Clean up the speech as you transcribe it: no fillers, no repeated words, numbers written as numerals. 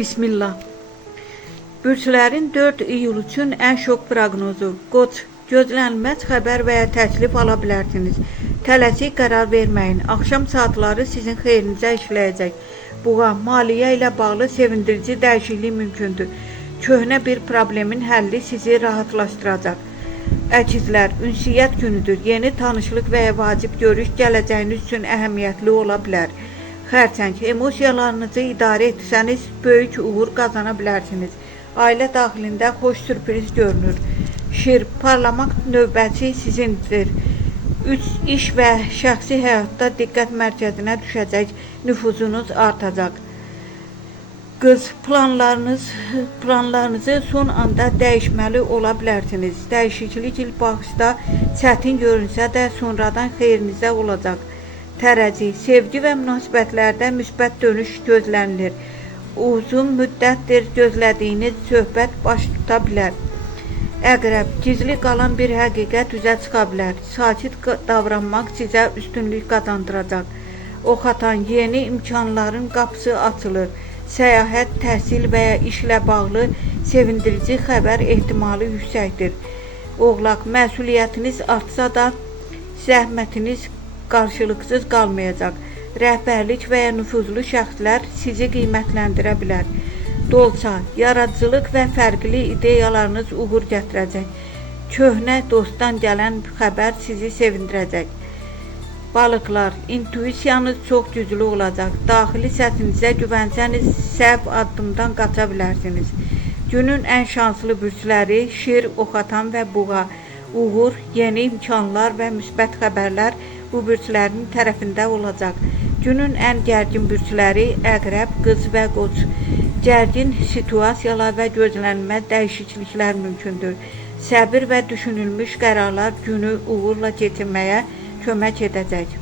Bismillah. Bürclərin 4 iyul üçün ən şok proqnozu. Qoç, gözlənilməz xəbər və ya təklif ala bilərsiniz. Tələsik qərar verməyin. Axşam saatları sizin xeyrinizə işləyəcək. Buğa, maliyyə ilə bağlı sevindirici dəyişiklik mümkündür. Köhnə bir problemin həlli sizi rahatlaşdıracaq. Əkizlər, ünsiyyət günüdür. Yeni tanışlıq və ya vacib görüş gələcəyiniz üçün əhəmiyyətli ola bilər. Xərçəng, emosiyalarınızı idarə etsəniz, böyük uğur qazana bilərsiniz. Ailə daxilində xoş sürpriz görünür. Şir, parlamaq növbəsi sizindir. İş və şəxsi həyatda diqqət mərkəzinə düşəcək, nüfuzunuz artacaq. Qız, planlarınızı son anda dəyişməli ola bilərsiniz. Dəyişiklik il baxışda çətin görünsə də sonradan xeyrinizə olacaq. Tərəzi, sevgi və münasibətlərdə müsbət dönüş gözlənilir. Uzun müddətdir gözlədiyiniz söhbət baş tuta bilər. Əqrəb, gizli qalan bir həqiqət üzə çıxa bilər. Sakit davranmaq sizə üstünlük qazandıracaq. Oxatan, yeni imkanların qapısı açılır. Səyahət, təhsil və ya işlə bağlı sevindirici xəbər ehtimalı yüksəkdir. Oğlaq, məsuliyyətiniz artsa da zəhmətiniz qarşılıqsız qalmayacaq. Rəhbərlik və ya nüfuzlu şəxslər sizi qiymətləndirə bilər. Dolça, yaradıcılıq və fərqli ideyalarınız uğur gətirəcək. Köhnə dostdan gələn xəbər sizi sevindirəcək. Balıqlar, intuisiyanız çox güclü olacaq. Daxili səsinizə güvənsəniz səhv addımdan qaça bilərsiniz. Günün ən şanslı bürcləri Şir, Oxatan və Buğa. Uğur, yeni imkanlar və müsbət xəbərlər bu bürclərin tərəfində olacaq. Günün ən gərgin bürcləri Əqrəb, Qız və Qoç. Gərgin situasiyalar və gözlənilməz dəyişikliklər mümkündür. Səbir və düşünülmüş qərarlar günü uğurla keçirməyə kömək edəcək.